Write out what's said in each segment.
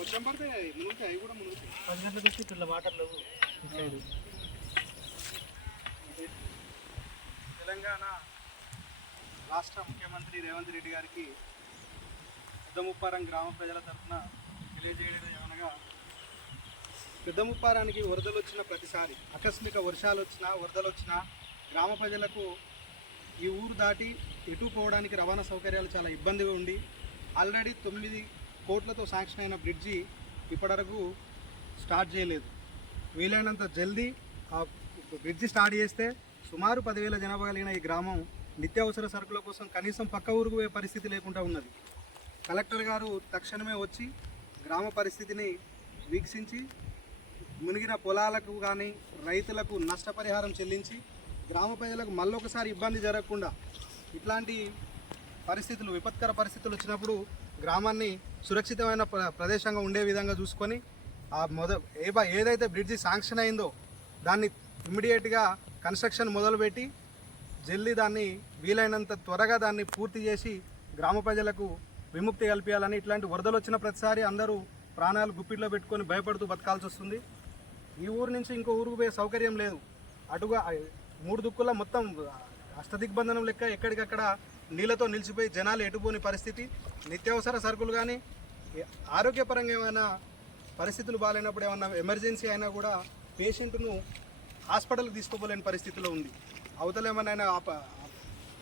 వర్షం పడితే మునుగుతాయి, అవి కూడా మునుగుతాయి. 10 గంటలకు వచ్చి ఇట్లా వాటర్ లేవు. తెలంగాణ రాష్ట్ర ముఖ్యమంత్రి రేవంత్ రెడ్డి గారికి పెద్దముప్పారం గ్రామ ప్రజల తరఫున తెలియజేయడం ఏమనగా, పెద్దముప్పారానికి వరదలు వచ్చిన ప్రతిసారి, ఆకస్మిక వర్షాలు వచ్చినా వరదలు వచ్చినా గ్రామ ప్రజలకు ఈ ఊరు దాటి ఎటు పోవడానికి రవాణా సౌకర్యాలు చాలా ఇబ్బందిగా ఉండి, ఆల్రెడీ 9 కోట్లతో శాంక్షన్ అయిన బ్రిడ్జి ఇప్పటివరకు స్టార్ట్ చేయలేదు. వీలైనంత జల్దీ ఆ బ్రిడ్జి స్టార్ట్ చేస్తే సుమారు 10,000 జనాభా కలిగిన ఈ గ్రామం నిత్యావసర సరుకుల కోసం కనీసం పక్క ఊరుకు పోయే పరిస్థితి లేకుండా ఉన్నది. కలెక్టర్ గారు తక్షణమే వచ్చి గ్రామ పరిస్థితిని వీక్షించి మునిగిన పొలాలకు కానీ రైతులకు నష్టపరిహారం చెల్లించి గ్రామ ప్రజలకు మళ్ళొకసారి ఇబ్బంది జరగకుండా, ఇట్లాంటి పరిస్థితులు విపత్కర పరిస్థితులు వచ్చినప్పుడు గ్రామాన్ని సురక్షితమైన ప్రదేశంగా ఉండే విధంగా చూసుకొని ఏదైతే బ్రిడ్జి శాంక్షన్ అయిందో దాన్ని ఇమ్మీడియట్గా కన్స్ట్రక్షన్ మొదలుపెట్టి జల్దీ దాన్ని వీలైనంత త్వరగా దాన్ని పూర్తి చేసి గ్రామ ప్రజలకు విముక్తి కల్పించాలని. ఇట్లాంటి వరదలు వచ్చిన ప్రతిసారి అందరూ ప్రాణాలు గుప్పిట్లో పెట్టుకొని భయపడుతూ బతకాల్సి వస్తుంది. ఈ ఊరు నుంచి ఇంకో ఊరుకు పోయే సౌకర్యం లేదు. అటుగా 3 దిక్కుల మొత్తం అష్టదిగ్బంధనం లెక్క ఎక్కడికక్కడ నీళ్ళతో నిలిచిపోయి జనాలు ఎటుపోని పరిస్థితి. నిత్యావసర సరుకులు కానీ ఆరోగ్యపరంగా ఏమైనా పరిస్థితులు బాగాలేనప్పుడు ఏమన్నా ఎమర్జెన్సీ అయినా కూడా పేషెంట్ను హాస్పిటల్కి తీసుకోపోలేని పరిస్థితిలో ఉంది. అవతల ఏమైనా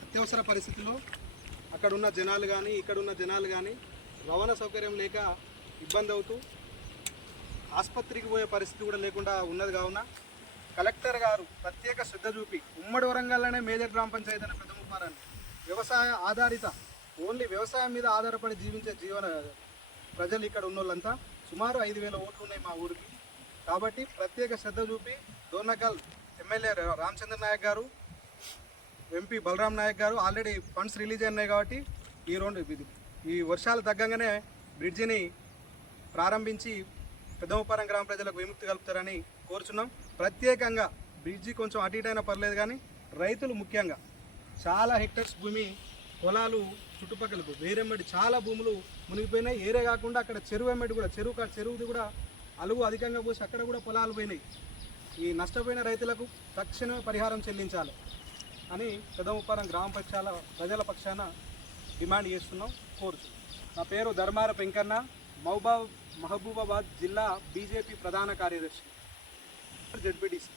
అత్యవసర పరిస్థితుల్లో అక్కడ ఉన్న జనాలు కానీ ఇక్కడున్న జనాలు కానీ రవాణా సౌకర్యం లేక ఇబ్బంది అవుతూ ఆసుపత్రికి పోయే పరిస్థితి కూడా లేకుండా ఉన్నది. కావున కలెక్టర్ గారు ప్రత్యేక శ్రద్ధ చూపి ఉమ్మడి వరంగల్లోనే మేజర్ గ్రామ పంచాయతీ అనే పెద్దముప్పారాన్ని వ్యవసాయ ఆధారిత ఓన్లీ వ్యవసాయం మీద ఆధారపడి జీవించే ప్రజలు ఇక్కడ ఉన్న వాళ్ళంతా సుమారు 5,000 ఓట్లు ఉన్నాయి మా ఊరికి. కాబట్టి ప్రత్యేక శ్రద్ధ చూపి డోర్నకల్ ఎమ్మెల్యే రామచంద్ర నాయక్ గారు, ఎంపీ బలరాం నాయక్ గారు ఆల్రెడీ ఫండ్స్ రిలీజ్ అయినాయి. కాబట్టి ఈ వర్షాలు తగ్గంగానే బ్రిడ్జిని ప్రారంభించి పెద్దముప్పారం గ్రామ ప్రజలకు విముక్తి కలుపుతారని కోరుచున్నాం. ప్రత్యేకంగా బ్రిడ్జి కొంచెం అటు ఇటు అయినా పర్లేదు, కానీ రైతులు ముఖ్యంగా చాలా హెక్టర్స్ భూమి పొలాలు చుట్టుపక్కలకు వేరెమ్మడి చాలా భూములు మునిగిపోయినాయి. ఏరే కాకుండా అక్కడ చెరువు ఎమ్మడి కూడా చెరువుది కూడా అలుగు అధికంగా పోసి అక్కడ కూడా పొలాలు పోయినాయి. ఈ నష్టపోయిన రైతులకు తక్షణమే పరిహారం చెల్లించాలి అని పెద్దముప్పారం గ్రామ ప్రజల పక్షాన డిమాండ్ చేస్తున్నాం, కోరుతున్నాం. నా పేరు ధర్మార వెంకన్న, మహబూబాబాద్ జిల్లా బీజేపీ ప్రధాన కార్యదర్శి, జెడ్పీటీసీ.